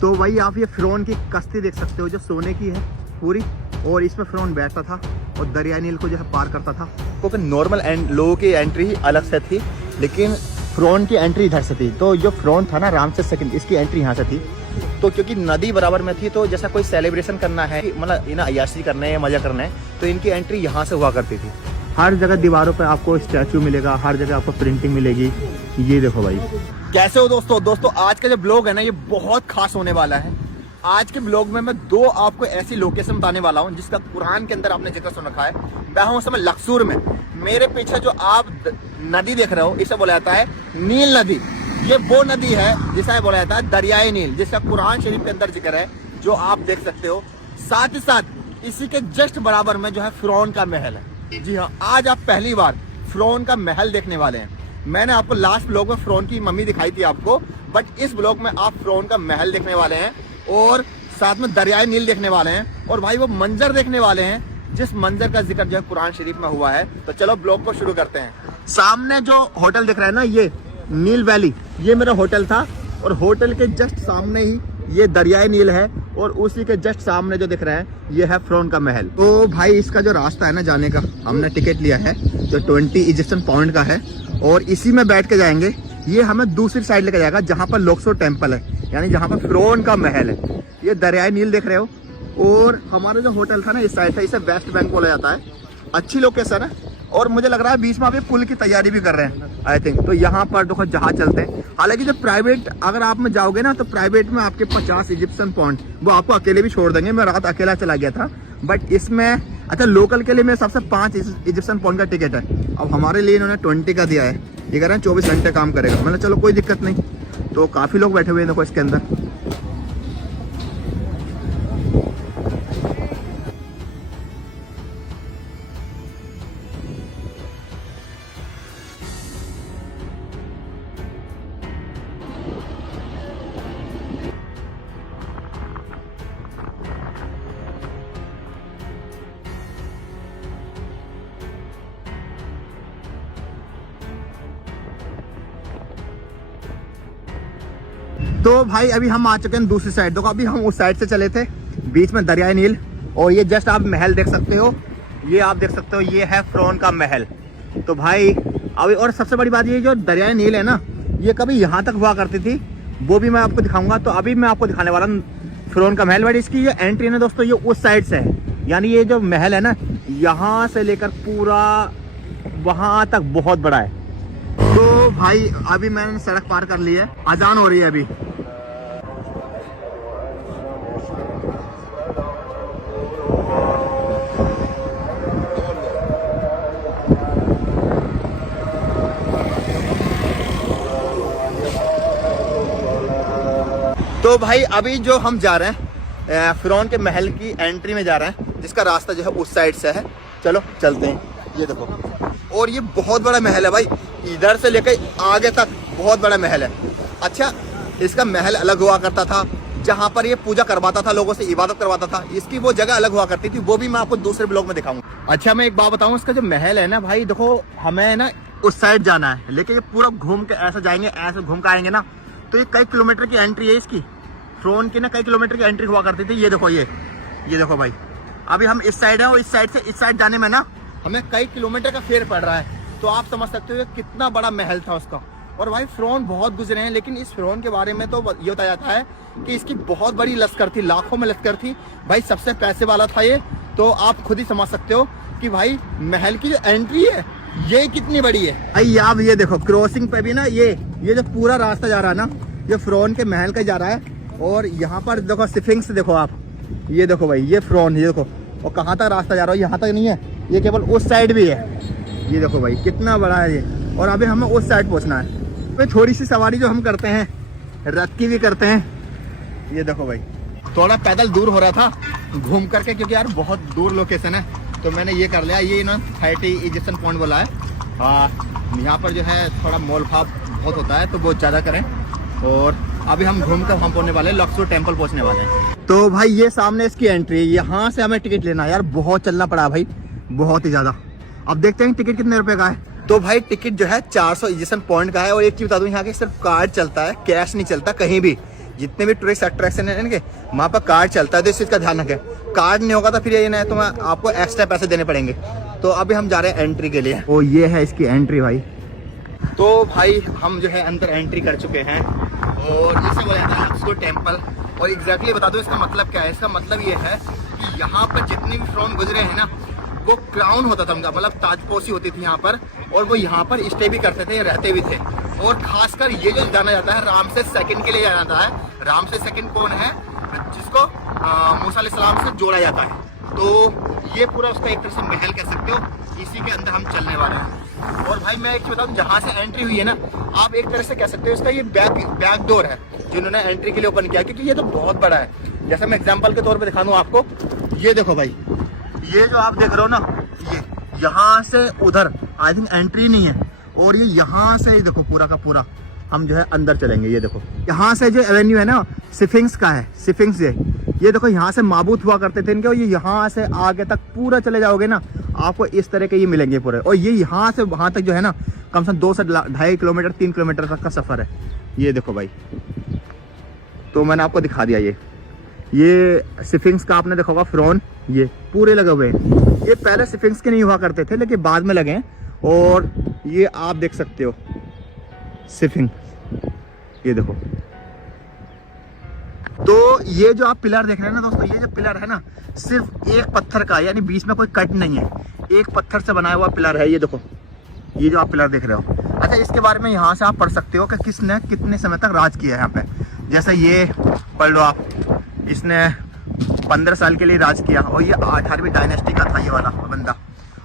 तो भाई आप ये फ़िरौन की कश्ती देख सकते हो जो सोने की है पूरी, और इसमें फ़िरौन बैठता था और दरियाई नील को जो है पार करता था। क्योंकि नॉर्मल लोगों की एंट्री ही अलग से थी, लेकिन फ़िरौन की एंट्री इधर से थी। तो जो फ़िरौन था ना रामसेस सेकंड, इसकी एंट्री यहाँ से थी। तो क्योंकि नदी बराबर में थी, तो जैसा कोई सेलिब्रेशन करना है, मतलब इन्हें अय्याशी करने है, मजा करना है, तो इनकी एंट्री यहाँ से हुआ करती थी। हर जगह दीवारों पे आपको स्टैचू मिलेगा, हर जगह आपको प्रिंटिंग मिलेगी। ये देखो भाई। कैसे हो दोस्तों आज का जो ब्लॉग है ना, ये बहुत खास होने वाला है। आज के ब्लॉग में मैं दो आपको ऐसी लोकेशन बताने वाला हूँ जिसका कुरान के अंदर आपने जिक्र सुन रखा है। मैं हूँ उस समय लक्सूर में। मेरे पीछे जो आप नदी देख रहे हो, इसे बोला जाता है नील नदी। ये वो नदी है जिसे बोला जाता है दरियाई नील, जिसका कुरान शरीफ के अंदर जिक्र है, जो आप देख सकते हो। साथ ही साथ इसी के जस्ट बराबर में जो है फ़िरौन का महल है। जी हाँ, आज आप पहली बार फ़िरौन का महल देखने वाले हैं। मैंने आपको लास्ट ब्लॉग में फ़िरौन की मम्मी दिखाई थी आपको, बट इस ब्लॉग में आप फ़िरौन का महल देखने वाले हैं और साथ में दरियाई नील देखने वाले हैं, और भाई वो मंजर देखने वाले हैं जिस मंजर का जिक्र जो है कुरान शरीफ में हुआ है। तो चलो ब्लॉग को शुरू करते हैं। सामने जो होटल दिख रहा है ना, ये नील वैली, ये मेरा होटल था, और होटल के जस्ट सामने ही ये दरियाई नील है, और उसी के जस्ट सामने जो दिख रहा है ये है फ़िरौन का महल। तो भाई इसका जो रास्ता है ना जाने का, हमने टिकट लिया है जो 20 इजिप्शियन पाउंड का है, और इसी में बैठ के जाएंगे। ये हमें दूसरी साइड लेकर जाएगा जहाँ पर लक्सोर टेम्पल है, यानी जहाँ पर फ़िरौन का महल है। ये दरियाई नील देख रहे हो, और हमारा जो होटल था ना इस साइड था, इसे वेस्ट बैंक बोला जाता है। अच्छी लोकेशन है, और मुझे लग रहा है बीच में अभी पुल की तैयारी भी कर रहे हैं आई थिंक। तो यहाँ पर देखो जहाज चलते हैं। हालांकि जो प्राइवेट अगर आप में जाओगे ना, तो प्राइवेट में आपके 50 इजिप्शियन पाउंड वो आपको अकेले भी छोड़ देंगे। मैं रात अकेला चला गया था, बट इसमें अच्छा लोकल के लिए मेरे हिसाब से 5 इजिप्शियन पाउंड का टिकट है। अब हमारे लिए इन्होंने 20 का दिया है। ये कह रहे हैं 24 घंटे काम करेगा। मतलब चलो कोई दिक्कत नहीं। तो काफ़ी लोग बैठे हुए हैं देखो इसके अंदर। तो भाई अभी हम आ चुके हैं दूसरी साइड। देखो अभी हम उस साइड से चले थे, बीच में दरियाई नील, और ये जस्ट आप महल देख सकते हो। ये आप देख सकते हो, ये है फ़िरौन का महल। तो भाई अभी, और सबसे बड़ी बात ये जो दरियाई नील है ना, ये कभी यहाँ तक हुआ करती थी, वो भी मैं आपको दिखाऊंगा। तो अभी मैं आपको दिखाने वाला हूँ फ़िरौन का महल। बट इसकी जो एंट्री है ना दोस्तों, ये उस साइड से है, यानी ये जो महल है ना, यहाँ से लेकर पूरा वहाँ तक बहुत बड़ा है। तो भाई अभी मैंने सड़क पार कर ली है, अजान हो रही है अभी। तो भाई अभी जो हम जा रहे हैं फ़िरौन के महल की एंट्री में जा रहे हैं, जिसका रास्ता जो है उस साइड से है। चलो चलते हैं। ये देखो, और ये बहुत बड़ा महल है भाई, इधर से लेकर आगे तक बहुत बड़ा महल है। अच्छा, इसका महल अलग हुआ करता था, जहाँ पर ये पूजा करवाता था, लोगों से इबादत करवाता था। इसकी वो जगह अलग हुआ करती थी, वो भी मैं आपको दूसरे ब्लॉग में दिखाऊंगा। अच्छा, मैं एक बात बताऊँ, इसका जो महल है ना भाई, देखो हमें ना उस साइड जाना है, लेकिन ये पूरा घूम के ऐसा जाएंगे, ऐसे घूम के आएंगे ना, तो ये कई किलोमीटर की एंट्री है इसकी। फ़िरौन की ना कई किलोमीटर की एंट्री हुआ करती थी। ये देखो, ये देखो भाई, अभी हम इस साइड है, और इस साइड से इस साइड जाने में ना हमें कई किलोमीटर का फेर पड़ रहा है। तो आप समझ सकते हो कितना बड़ा महल था उसका। और भाई फ़िरौन बहुत गुजरे हैं, लेकिन इस फ़िरौन के बारे में तो ये बताया जाता है कि इसकी बहुत बड़ी लश्कर थी, लाखों में लश्कर थी भाई, सबसे पैसे वाला था ये। तो आप खुद ही समझ सकते हो कि भाई महल की जो एंट्री है ये कितनी बड़ी है भाई। आप ये देखो, क्रॉसिंग पे भी ना ये जो पूरा रास्ता जा रहा है ना, ये फ़िरौन के महल का जा रहा है। और यहाँ पर देखो स्फिंक्स देखो आप, ये देखो भाई, ये फ़िरौन, ये देखो। और कहाँ तक रास्ता जा रहा है, यहाँ तक नहीं है, ये केवल उस साइड भी है। ये देखो भाई कितना बड़ा है ये, और अभी हमें उस साइड पहुँचना है। तो थोड़ी सी सवारी जो हम करते हैं, रथ की भी करते हैं। ये देखो भाई, थोड़ा पैदल दूर हो रहा था घूम करके, क्योंकि यार बहुत दूर लोकेशन है, तो मैंने ये कर लिया। ये ना 30 इजिप्शियन पाउंड बोला है। यहाँ पर जो है थोड़ा मोल भाव बहुत होता है, तो बहुत ज़्यादा करें। और अभी हम घूमकर हम पहुंचने वाले हैं, लक्सोर टेम्पल पहुंचने वाले हैं। तो भाई ये सामने इसकी एंट्री है, यहाँ से हमें टिकट लेना है। यार बहुत चलना पड़ा भाई, बहुत ही ज़्यादा। अब देखते हैं टिकट कितने रुपए का है। तो भाई टिकट जो है 400 इजिप्शियन पाउंड का है। और एक चीज बता दूं, यहाँ के सिर्फ कार्ड चलता है, कैश नहीं चलता कहीं भी। जितने भी टूरिस्ट अट्रैक्शन है इनके, वहाँ पर कार्ड चलता है, तो इस चीज़ का ध्यान रखें। कार्ड नहीं होगा तो फिर ये ना तो आपको एक्स्ट्रा पैसे देने पड़ेंगे। तो अभी हम जा रहे हैं एंट्री के लिए। वो ये है इसकी एंट्री भाई। तो भाई हम जो है अंदर एंट्री कर चुके हैं और जिसे बोला जाता है लक्सो टेम्पल। और एग्जैक्टली बता दो इसका मतलब क्या है। इसका मतलब ये है कि यहाँ पर जितने भी फ्रॉन गुजरे हैं ना, वो क्राउन होता था उनका, मतलब ताजपोशी होती थी यहाँ पर, और वो यहाँ पर स्टे भी करते थे, रहते भी थे। और खासकर ये जो जाना जाता है रामसेस सेकंड के लिए जाना जाता है। रामसेस सेकंड कौन है? जिसको मूसा अलैहिस्सलाम से जोड़ा जाता है। तो ये पूरा उसका एक तरह से महल कह सकते हो, इसी के अंदर हम चलने वाले हैं। और भाई मैं एक चीज बताऊँ, जहाँ से एंट्री हुई है ना, आप एक तरह से कह सकते हो इसका ये बैक डोर है जिन्होंने एंट्री के लिए ओपन किया, क्योंकि ये तो बहुत बड़ा है। जैसे मैं एग्जाम्पल के तौर पर दिखा दूँ आपको, ये देखो भाई, ये जो आप देख रहे हो ना, ये यहाँ से उधर आई थिंक एंट्री नहीं है, और ये यहाँ से देखो पूरा का पूरा हम जो है अंदर चलेंगे। ये देखो यहाँ से जो एवेन्यू है ना, स्फिंक्स का है, स्फिंक्स ये देखो यहाँ से माबूत हुआ करते थे इनके। और ये यहाँ से आगे तक पूरा चले जाओगे ना, आपको इस तरह के ये मिलेंगे पूरे। और ये यहाँ से वहाँ तक जो है ना, कम से कम 2 से 2.5 किलोमीटर 3 किलोमीटर तक का सफर है। ये देखो भाई, तो मैंने आपको दिखा दिया। ये स्फिंक्स का आपने देखा होगा फ्रॉन, ये पूरे लगे हुए हैं। ये पहले स्फिंक्स के नहीं हुआ करते थे, लेकिन बाद में लगे हैं। और ये आप देख सकते हो स्फिंक्स, ये देखो। तो ये जो आप पिलर देख रहे हैं ना दोस्तों, ये जो पिलर है ना, सिर्फ एक पत्थर का, यानी बीच में कोई कट नहीं है, एक पत्थर से बनाया हुआ पिलर है। ये देखो, ये जो आप पिलर देख रहे हो। अच्छा, इसके बारे में यहाँ से आप पढ़ सकते हो कि किसने कितने समय तक राज किया है यहाँ पे। जैसे ये पढ़ लो आप, इसने 15 साल के लिए राज किया, और ये 18वीं डायनेस्टी का था ये वाला बंदा।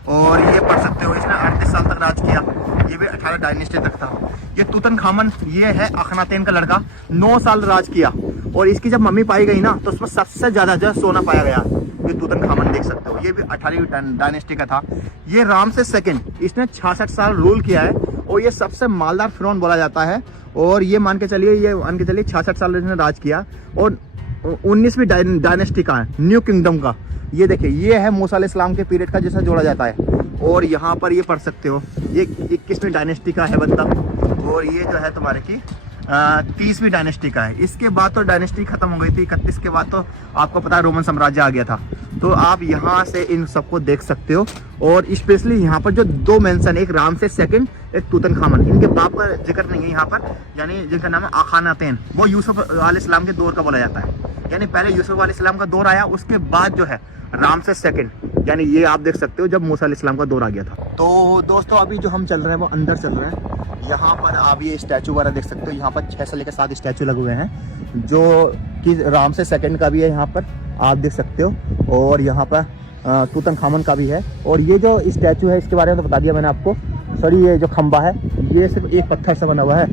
और ये पढ़ सकते हो, इसने 38 साल तक राज किया, ये भी 18 डायनेस्टी तक था। ये तूतनखामन, ये है अखनातेन का लड़का, 9 साल राज किया। और इसकी जब मम्मी पाई गई ना, तो उसमें सबसे ज्यादा जो सोना पाया गया। ये तूतनखामन देख सकते हो, ये भी 18वीं डायनेस्टी का था। ये रामसेस सेकंड, इसने 66 साल रूल किया है, और ये सबसे मालदार फिरौन बोला जाता है। और ये मान के चलिए 66 साल इसने राज किया। और 19वीं डायनेस्टी का है, न्यू किंगडम का। ये देखिए, ये है मूसा अलैहिस्सलाम के पीरियड का, जैसा जोड़ा जाता है। और यहाँ पर ये पढ़ सकते हो, ये 21वीं डायनेस्टी का है बंदा। और ये जो है तुम्हारे की 30वीं डायनेस्टी का है। इसके बाद तो डायनेस्टी खत्म हो गई थी, 31 के बाद तो आपको पता है रोमन साम्राज्य आ गया था। तो आप यहाँ से इन सबको देख सकते हो। और स्पेशली यहाँ पर जो 2 मेंशन, एक रामसेस सेकंड, एक तूतनखामन, इनके बाप का जिक्र नहीं है यहाँ पर, यानी जिनका नाम है अखानातेन। वो यूसुफ अलैहिस्सलाम के दौर का बोला जाता है, यानी पहले यूसुफ अलैहिस्सलाम का दौर आया, उसके बाद जो है रामसेस सेकंड, यानी ये आप देख सकते हो जब मूसा अलैहिस्सलाम का दौर आ गया था। तो दोस्तों अभी जो हम चल रहे हैं वो अंदर चल रहे हैं। यहाँ पर आप ये स्टैचू वगैरह देख सकते हो, यहाँ पर 6 से लेकर 7 स्टैचू लगे हुए हैं, जो कि रामसेस सेकंड का भी है यहाँ पर, आप देख सकते हो। और यहाँ पर तूतनखामन का भी है। और ये जो स्टैचू है इसके बारे में तो बता दिया मैंने आपको। सॉरी, ये जो खंबा है ये सिर्फ एक पत्थर से बना हुआ है।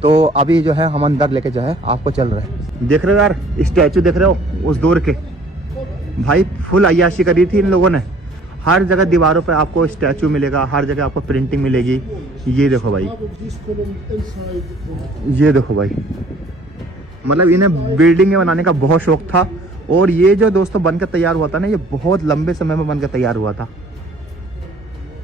तो अभी जो है हम अंदर लेके जो है आपको चल रहे हैं। देख रहे हो यार, स्टैचू देख रहे हो उस दौर के, भाई फुल अय्याशी करी थी इन लोगों ने। हर जगह दीवारों पे आपको स्टैचू मिलेगा, हर जगह आपको प्रिंटिंग मिलेगी। ये देखो भाई, ये देखो भाई, मतलब इन्हें बिल्डिंगें बनाने का बहुत शौक था। और ये जो दोस्तों बनकर तैयार हुआ था ना, ये बहुत लंबे समय में बनकर तैयार हुआ था।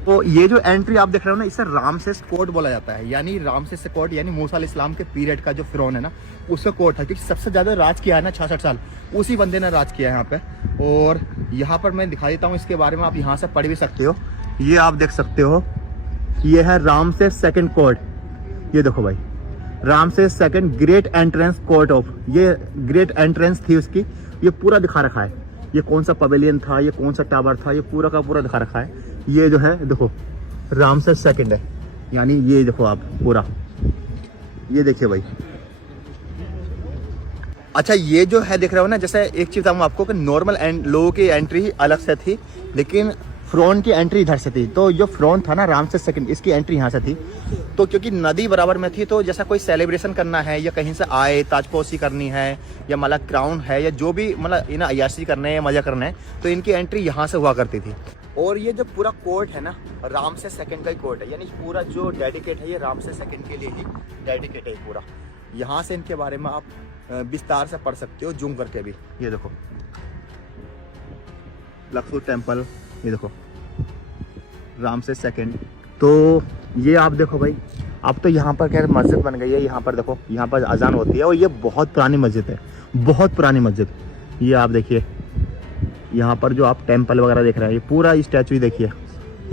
तो ये जो एंट्री आप देख रहे हो ना, इसे रामसेस कोर्ट बोला जाता है। यानी रामसेस कोर्ट यानी मूसा अलैहिस्सलाम के पीरियड का जो फिरौन है ना, उसका कोर्ट है, क्योंकि सबसे ज्यादा राज किया है ना 66 साल, उसी बंदे ने राज किया है यहाँ पे। और यहाँ पर मैं दिखा देता हूँ इसके बारे में, आप यहाँ से पढ़ भी सकते हो। ये आप देख सकते हो, ये है रामसेस सेकंड कोर्ट। ये देखो भाई, Ramesses second great entrance court of, ये ग्रेट एंट्रेंस थी उसकी, ये पूरा दिखा रखा है। ये कौन सा पवेलियन था, ये कौन सा टावर था, ये पूरा का पूरा दिखा रखा है। ये जो है देखो रामसेस सेकंड है, यानी ये देखो आप पूरा, ये देखिए भाई। अच्छा, ये जो है देख रहे हो ना, जैसे एक चीज बताऊँ आपको कि नॉर्मल लोगों की एंट्री ही अलग से थी, लेकिन फ्रॉन की एंट्री इधर से थी। तो जो फ्रॉन था ना रामसेस सेकंड, इसकी एंट्री यहाँ से थी। तो क्योंकि नदी बराबर में थी, तो जैसा कोई सेलिब्रेशन करना है या कहीं से आए ताजपोशी करनी है या मतलब क्राउन है या जो भी मतलब इन्हें अय्याशी करने है, मजा करना है, तो इनकी एंट्री यहाँ से हुआ करती थी। और ये जो पूरा कोर्ट है ना, रामसेस सेकंड का ही कोर्ट है, यानी पूरा जो डेडिकेट है ये रामसेस सेकंड के लिए ही डेडिकेट है पूरा। यहाँ से इनके बारे में आप विस्तार से पढ़ सकते हो, जूम करके भी। ये देखो लक्सो टेम्पल, ये देखो रामसेस सेकंड। तो ये आप देखो भाई, अब तो यहाँ पर खैर मस्जिद बन गई है। यहाँ पर देखो, यहाँ पर अजान होती है और ये बहुत पुरानी मस्जिद है, बहुत पुरानी मस्जिद। ये आप देखिए, यहाँ पर जो आप टेम्पल वगैरह देख रहे हैं, ये पूरा स्टैचू देखिए,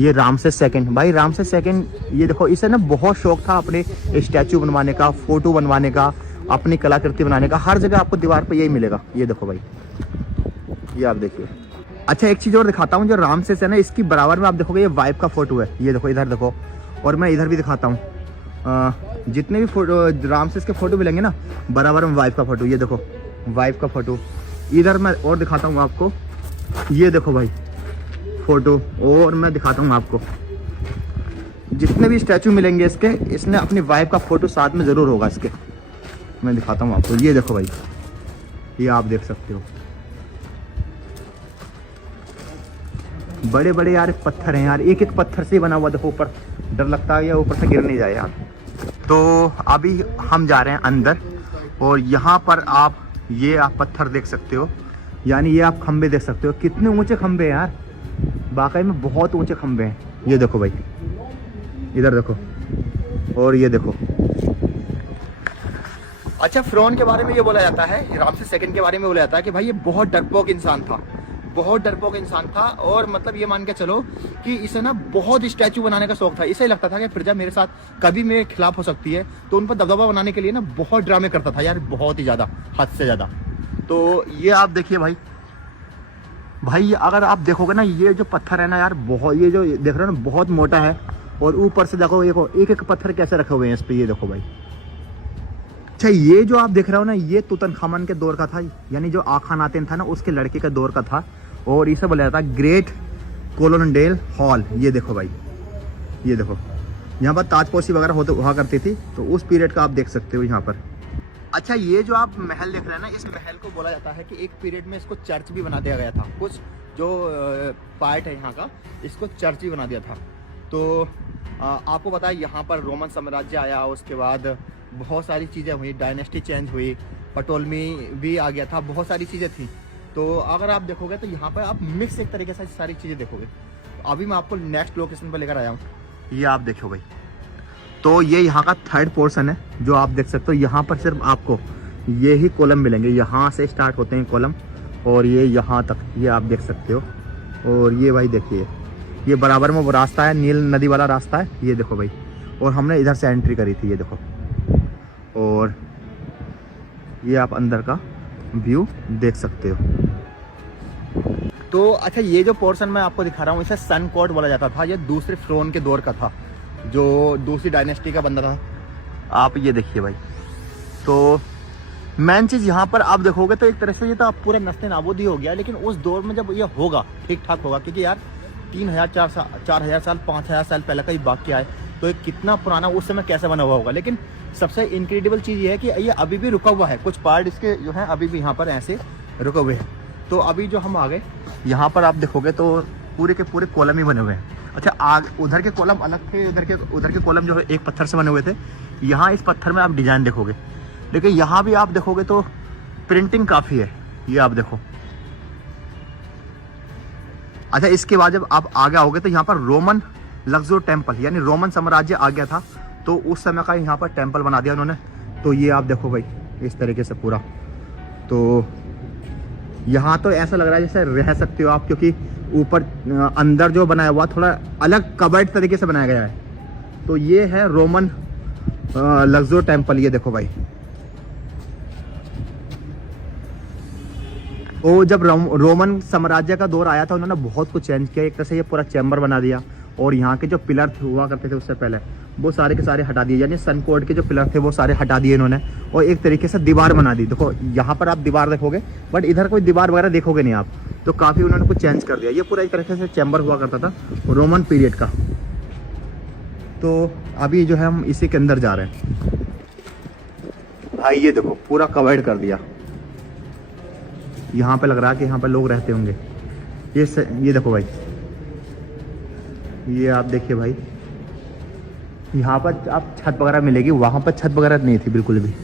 ये रामसेस सेकंड। भाई रामसेस सेकंड, ये देखो, इसे ना बहुत शौक था अपने स्टैचू बनवाने का, फोटो बनवाने का, अपनी कलाकृति बनाने का। हर जगह आपको दीवार पे यही मिलेगा। ये देखो भाई, ये आप देखिए। अच्छा एक चीज़ और दिखाता हूँ, जो रामसेस है ना, इसकी बराबर में आप देखोगे ये वाइफ का फोटो है। ये देखो, इधर देखो, और मैं इधर भी दिखाता हूँ। जितने भी फोटो रामसेस के फोटो मिलेंगे ना, बराबर में वाइफ का फोटो। ये देखो, वाइफ का फोटो। इधर मैं और दिखाता हूँ आपको, ये देखो भाई फोटो। और मैं दिखाता हूँ आपको, जितने भी स्टैचू मिलेंगे इसके, इसने अपनी वाइफ का फोटो साथ में जरूर होगा इसके। मैं दिखाता हूँ आपको, ये देखो भाई, ये आप देख सकते हो। बड़े बड़े यार पत्थर हैं यार, एक एक पत्थर से बना हुआ। देखो ऊपर, डर लगता है या ऊपर से गिर नहीं जाए यार। तो अभी हम जा रहे हैं अंदर, और यहाँ पर आप ये आप पत्थर देख सकते हो, यानी ये आप खंबे देख सकते हो। कितने ऊंचे खंबे हैं यार, वाकई में बहुत ऊंचे खंबे हैं। ये देखो भाई, इधर देखो, और ये देखो। अच्छा, फिरौन के बारे में ये बोला जाता है, रामसेस सेकंड के बारे में बोला जाता है कि भाई ये बहुत डरपोक इंसान था, बहुत डरपोक इंसान था। और मतलब ये मान के चलो कि इसे ना बहुत स्टैचू बनाने का शौक था। इसे लगता था कि प्रजा मेरे साथ कभी मेरे खिलाफ हो सकती है, तो उन पर दबदबा बनाने के लिए ना बहुत ड्रामे करता था यार, बहुत ही ज़्यादा, हद से ज़्यादा। तो ये आप देखिए भाई, भाई अगर आप देखोगे ना, ये जो पत्थर है ना यार, बहुत, ये जो देख रहे हो ना, बहुत मोटा है। और ऊपर से देखो, एक एक पत्थर कैसे रखे हुए हैं इस पे, ये देखो भाई। अच्छा, ये जो आप देख रहे हो ना, ये तुतनखामन के दौर का था, यानी जो आखानातेन था ना, उसके लड़के के दौर का था। और इसे बोला जाता है ग्रेट कोलोनडेल हॉल। ये देखो भाई, ये देखो, यहाँ पर ताजपोशी वगैरह हुआ करती थी, तो उस पीरियड का आप देख सकते हो यहाँ पर। अच्छा, ये जो आप महल देख रहे हैं ना, इस महल को बोला जाता है कि एक पीरियड में इसको चर्च भी बना दिया गया था। कुछ जो पार्ट है यहाँ का, इसको चर्च भी बना दिया था। तो आपको पता है यहाँ पर रोमन साम्राज्य आया, उसके बाद बहुत सारी चीज़ें हुई, डायनेस्टी चेंज हुई, पटोलमी भी आ गया था, बहुत सारी चीज़ें थी। तो अगर आप देखोगे तो यहाँ पर आप मिक्स एक तरीके से सारी चीज़ें देखोगे। अभी मैं आपको नेक्स्ट लोकेशन पर लेकर आया हूँ, ये आप देखो भाई। तो ये यहाँ का थर्ड पोर्शन है, जो आप देख सकते हो। यहाँ पर सिर्फ आपको ये ही कॉलम मिलेंगे, यहाँ से स्टार्ट होते हैं कॉलम, और ये यहाँ तक, ये आप देख सकते हो। और ये भाई देखिए, ये बराबर में वो रास्ता है, नील नदी वाला रास्ता है, ये देखो भाई। और हमने इधर से एंट्री करी थी, ये देखो। और ये आप अंदर का व्यू देख सकते हो। तो अच्छा, ये जो पोर्शन मैं आपको दिखा रहा हूँ, इसे सन कोर्ट बोला जाता था। ये दूसरे फिरौन के दौर का था, जो दूसरी डायनेस्टी का बंदा था। आप ये देखिए भाई। तो मेन चीज़ यहाँ पर आप देखोगे तो एक तरह से ये तो आप पूरा नस्ते नाबूद ही हो गया, लेकिन उस दौर में जब ये होगा, ठीक ठाक होगा, क्योंकि यार 3000 4000 साल 5000 साल पहले का ही वाक्य है, तो ये कितना पुराना उस समय कैसे बना हुआ होगा। लेकिन सबसे इनक्रेडिबल चीज़ ये है कि ये अभी भी रुका हुआ है, कुछ पार्ट इसके जो है अभी भी यहाँ पर ऐसे रुके हुए हैं। तो अभी जो हम आ गए यहाँ पर, आप देखोगे तो पूरे के पूरे कॉलम ही बने हुए हैं। अच्छा, उधर के कॉलम अलग थे, उधर के कॉलम जो है एक पत्थर से बने हुए थे। यहाँ इस पत्थर में आप डिजाइन देखोगे, लेकिन यहाँ भी आप देखोगे तो प्रिंटिंग काफ़ी है, ये आप देखो। अच्छा, इसके बाद जब आप आगे आओगे तो यहाँ पर रोमन लग्जर टेम्पल, यानी रोमन साम्राज्य आ गया था, तो उस समय का यहाँ पर टेम्पल बना दिया उन्होंने। तो ये आप देखो भाई, इस तरीके से पूरा। तो यहाँ तो ऐसा लग रहा है जैसे रह सकते हो आप, क्योंकि ऊपर अंदर जो बनाया हुआ थोड़ा अलग कबर्ड तरीके से बनाया गया है। तो ये है रोमन लग्जर टेम्पल, ये देखो भाई। और जब रोमन साम्राज्य का दौर आया था, उन्होंने बहुत कुछ चेंज किया। एक तरह से ये पूरा चैम्बर बना दिया, और यहाँ के जो पिलर हुआ करते थे उससे पहले, वो सारे के सारे हटा दिए, यानी सन कोड के जो पिलर थे वो सारे हटा दिए इन्होंने, और एक तरीके से दीवार बना दी। देखो यहाँ पर आप दीवार देखोगे, बट इधर कोई दीवार वगैरह देखोगे नहीं आप। तो काफ़ी उन्होंने कुछ चेंज कर दिया। ये पूरा एक तरीके से चैम्बर हुआ करता था रोमन पीरियड का। तो अभी जो है हम इसी के अंदर जा रहे हैं भाई। ये देखो, पूरा कवर्ड कर दिया। यहाँ पे लग रहा है कि यहाँ पे लोग रहते होंगे। ये देखो भाई, ये आप देखिए भाई, यहाँ पर आप छत वगैरह मिलेगी, वहाँ पर छत वगैरह नहीं थी बिल्कुल भी।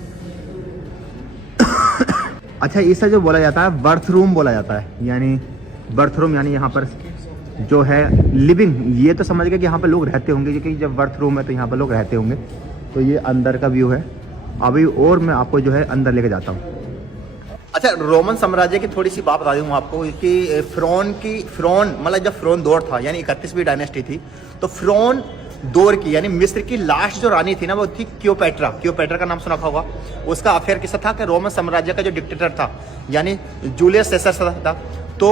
अच्छा, इसे जो बोला जाता है बर्थ रूम बोला जाता है, यानी बर्थ रूम, यानी यहाँ पर जो है लिविंग, ये तो समझ गए कि यहाँ पर लोग रहते होंगे, क्योंकि जब बर्थ रूम है तो यहाँ पर लोग रहते होंगे। तो ये अंदर का व्यू है अभी, और मैं आपको जो है अंदर लेके जाता हूँ। अच्छा, रोमन साम्राज्य की थोड़ी सी बात बता दूँ आपको कि फिरौन मतलब जब फिरौन दौर था यानी 31वीं डायनेस्टी थी, तो फिरौन दौर की यानी मिस्र की लास्ट जो रानी थी ना वो थी क्लियोपेट्रा का नाम सुना होगा। उसका अफेयर किस्सा था कि रोमन साम्राज्य का जो डिक्टेटर था यानी जूलियस सीसर था, तो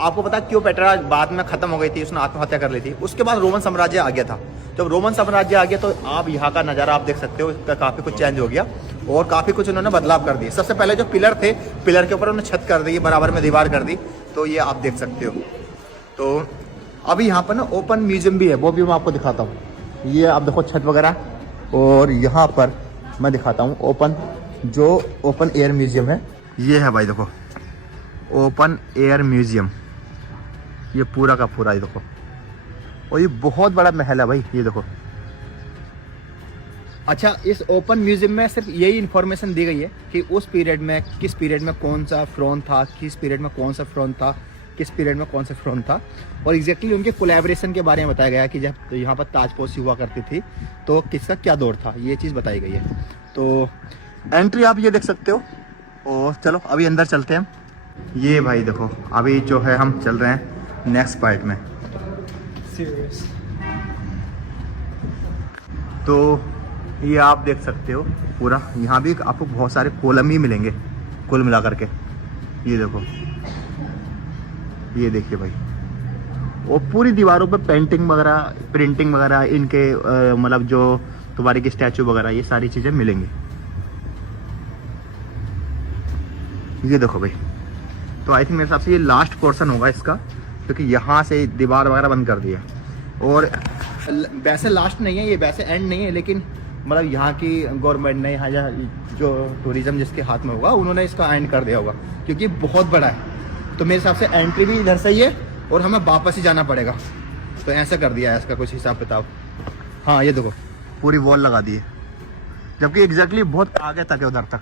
आपको पता है क्लियोपेट्रा बाद में खत्म हो गई थी, उसने आत्महत्या कर ली थी। उसके बाद रोमन साम्राज्य आ गया था। जब रोमन साम्राज्य आ गया तो आप यहाँ का नज़ारा आप देख सकते हो, इसका काफ़ी कुछ चेंज हो गया और काफ़ी कुछ उन्होंने बदलाव कर दिए। सबसे पहले जो पिलर थे, पिलर के ऊपर उन्होंने छत कर दी, बराबर में दीवार कर दी, तो ये आप देख सकते हो। तो अभी यहाँ पर ना ओपन म्यूजियम भी है, वो भी मैं आपको दिखाता हूँ। ये आप देखो छत वगैरह, और यहाँ पर मैं दिखाता हूँ ओपन एयर म्यूजियम है। ये है भाई देखो ओपन एयर म्यूजियम, ये पूरा का पूरा, ये देखो, और ये बहुत बड़ा महल है भाई, ये देखो। अच्छा, इस ओपन म्यूजियम में सिर्फ यही इन्फॉर्मेशन दी गई है कि उस पीरियड में किस पीरियड में कौन सा फिरौन था, किस पीरियड में कौन सा फिरौन था, किस पीरियड में कौन सा फिरौन था, और एग्जैक्टली उनके कोलैबोरेशन के बारे में बताया गया कि जब यहाँ पर ताजपोशी हुआ करती थी तो किसका क्या दौर था, ये चीज़ बताई गई है। तो एंट्री आप ये देख सकते हो, और चलो अभी अंदर चलते हैं। ये भाई देखो अभी जो है हम चल रहे हैं नेक्स्ट पार्ट में। तो ये आप देख सकते हो पूरा, यहाँ भी आपको बहुत सारे कॉलम ही मिलेंगे कुल मिला करके। ये देखो, ये देखिए भाई, और पूरी दीवारों पे पेंटिंग वगैरह, प्रिंटिंग वगैरह, इनके मतलब जो तुम्हारे की स्टैचू वगैरह, ये सारी चीज़ें मिलेंगी। ये देखो भाई, तो आई थिंक मेरे हिसाब से ये लास्ट पोर्शन होगा इसका, क्योंकि यहाँ से दीवार वगैरह बंद कर दिया। और वैसे लास्ट नहीं है ये, वैसे एंड नहीं है, लेकिन मतलब यहाँ की गवर्नमेंट ने, यहाँ जो टूरिज्म जिसके हाथ में होगा उन्होंने इसका एंड कर दिया होगा, क्योंकि बहुत बड़ा है। तो मेरे हिसाब से एंट्री भी इधर से ही है और हमें वापस ही जाना पड़ेगा, तो ऐसा कर दिया है इसका कुछ हिसाब किताब। हाँ ये देखो पूरी वॉल लगा दी है, जबकि एग्जैक्टली बहुत आगे तक है उधर तक।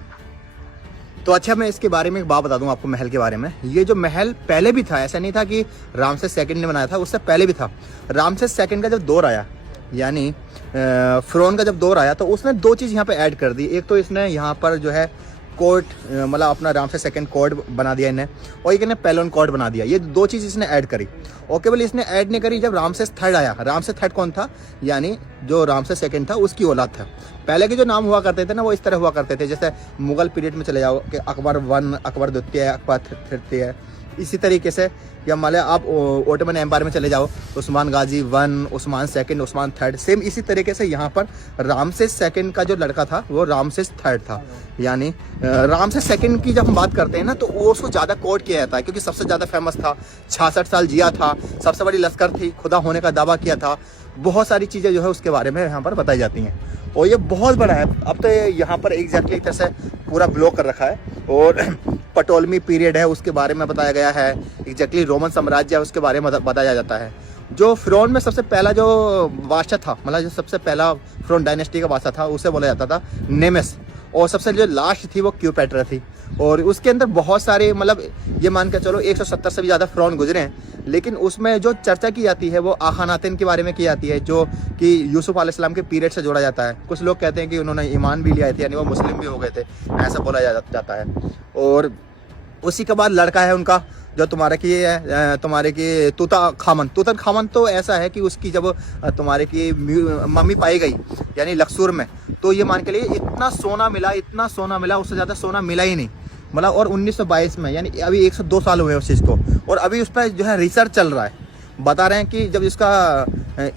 तो अच्छा, मैं इसके बारे में एक बात बता दूं आपको महल के बारे में। ये जो महल पहले भी था, ऐसा नहीं था कि रामसेस सेकंड ने बनाया था, उससे पहले भी था। रामसेस सेकंड का जब दौर आया, यानी फिरौन का जब दौर आया, तो उसने दो चीज़ यहाँ पे ऐड कर दी। एक तो इसने यहाँ पर जो है कोर्ट, मतलब अपना रामसेस सेकंड कोर्ट बना दिया इन्हें, और एक इन्हें पेलोन कोर्ट बना दिया। ये दो चीज़ इसने ऐड करी। और केवल इसने ऐड नहीं करी, जब रामसेस थर्ड आया, रामसेस थर्ड कौन था, यानी जो रामसेस सेकंड था उसकी औलाद था। पहले के जो नाम हुआ करते थे ना, वो इस तरह हुआ करते थे, जैसे मुगल पीरियड में चले जाओ कि अकबर वन, अकबर द्वितीय, अकबर तृतीय, इसी तरीके से। या मान लिया आप ओटोमन एम्पायर में चले जाओ, Osman Ghazi one, Osman second, Osman third, same इसी तरीके से यहाँ पर रामसेस सेकंड का जो लड़का था वो रामसेस थर्ड था। यानी रामसेस सेकंड की जब हम बात करते हैं ना, तो वो उसको ज़्यादा कोट किया जाता है, क्योंकि सबसे ज़्यादा फेमस था, 66 साल जिया था, सबसे बड़ी लश्कर थी, खुदा होने का दावा किया था, बहुत सारी चीज़ें जो है उसके बारे में यहाँ पर बताई जाती हैं। और ये बहुत बड़ा है। अब तो यहाँ पर एग्जैक्टली एक तरह से पूरा ब्लॉक कर रखा है, और पटोलमी पीरियड है उसके बारे में बताया गया है, एग्जैक्टली रोमन साम्राज्य है उसके बारे में बताया जाता है। जो फिरौन में सबसे पहला जो बादशाह था, मतलब जो सबसे पहला फिरौन डायनेस्टी का बादशाह था, उसे बोला जाता था नेमेस, और सबसे जो लास्ट थी वो क्लियोपेट्रा थी। और उसके अंदर बहुत सारे, मतलब ये मान के चलो 170 से भी ज़्यादा फिरौन गुजरे हैं, लेकिन उसमें जो चर्चा की जाती है वो आखानातिन के बारे में की जाती है, जो कि यूसुफ अलैहिस्सलाम के पीरियड से जोड़ा जाता है। कुछ लोग कहते हैं कि उन्होंने ईमान भी लिया थे, यानी वो मुस्लिम भी हो गए थे, ऐसा बोला जाता है। और उसी के बाद लड़का है उनका, जो तुम्हारे की तूतन खामन, तो ऐसा है कि उसकी जब तुम्हारे की मम्मी पाई गई यानी लक्सूर में, तो ये मान के लिए इतना सोना मिला, उससे ज़्यादा सोना मिला ही नहीं, मतलब। और 1922 में, यानी अभी 102 साल हुए उस चीज़ को, और अभी उस पर जो है रिसर्च चल रहा है। बता रहे हैं कि जब इसका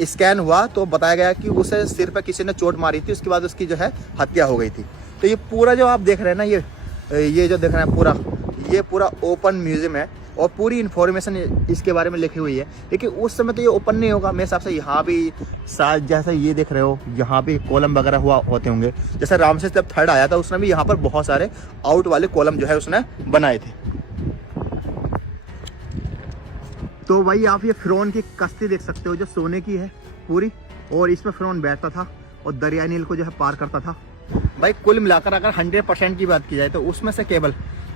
स्कैन हुआ तो बताया गया कि उसे सिर पर किसी ने चोट मारी थी, उसके बाद उसकी जो है हत्या हो गई थी। तो ये पूरा जो आप देख रहे हैं ना, ये जो देख रहे हैं ये पूरा ओपन म्यूजियम है, और पूरी इन्फॉर्मेशन इसके बारे में लिखी हुई है। लेकिन उस समय तो ये ओपन नहीं होगा मेरे हिसाब से। यहाँ भी जैसा ये देख रहे हो, यहाँ भी कॉलम वगैरह होते होंगे। जैसे रामसेस जब थर्ड आया था, उसने भी यहाँ पर बहुत सारे आउट वाले कॉलम जो है उसने बनाए थे। तो भाई आप ये फिरौन की कश्ती देख सकते हो, जो सोने की है पूरी, और इसमें फिरौन बैठता था और दरिया नील को जो है पार करता था। भाई कुल मिलाकर अगर 100% की बात की जाए, तो उसमें से केवल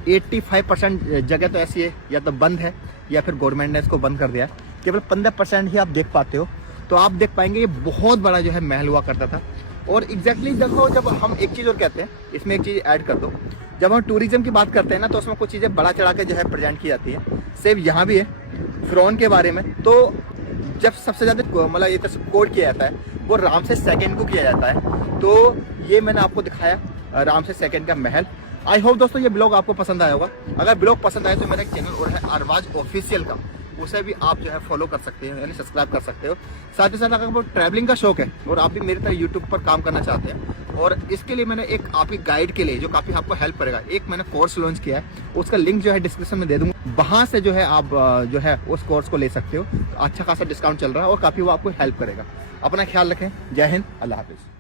85% जगह तो ऐसी है, या तो बंद है या फिर गवर्नमेंट ने इसको बंद कर दिया है। केवल 15% ही आप देख पाते हो। तो आप देख पाएंगे ये बहुत बड़ा जो है महल हुआ करता था। और एग्जैक्टली देखो, जब हम एक चीज़ और कहते हैं, इसमें एक चीज़ ऐड कर दो, जब हम टूरिज्म की बात करते हैं ना, तो उसमें कुछ चीज़ें बड़ा चढ़ा के जो है प्रेजेंट की जाती है। सेम यहाँ भी है फ़िरौन के बारे में। तो जब सबसे ज़्यादा मतलब ये तो कोट किया जाता है वो रामसेस सेकंड को किया जाता है। तो ये मैंने आपको दिखाया रामसेस सेकंड का महल। आई होप दोस्तों ये ब्लॉग आपको पसंद आया होगा। अगर ब्लॉग पसंद आए तो मेरा एक चैनल और है अरबाज ऑफिशियल का, उसे भी आप जो है फॉलो कर सकते हो, यानी सब्सक्राइब कर सकते हो। साथ ही साथ अगर आपको ट्रैवलिंग का शौक है और आप भी मेरी तरह यूट्यूब पर काम करना चाहते हैं, और इसके लिए मैंने एक आपकी गाइड के लिए जो काफ़ी आपको हेल्प करेगा, एक मैंने कोर्स लॉन्च किया है, उसका लिंक जो है डिस्क्रिप्शन में दे दूंगा। वहाँ से जो है आप जो है उस कोर्स को ले सकते हो। अच्छा खासा डिस्काउंट चल रहा है और काफ़ी वो आपको हेल्प करेगा। अपना ख्याल रखें। जय हिंद, अल्लाह हाफिज़।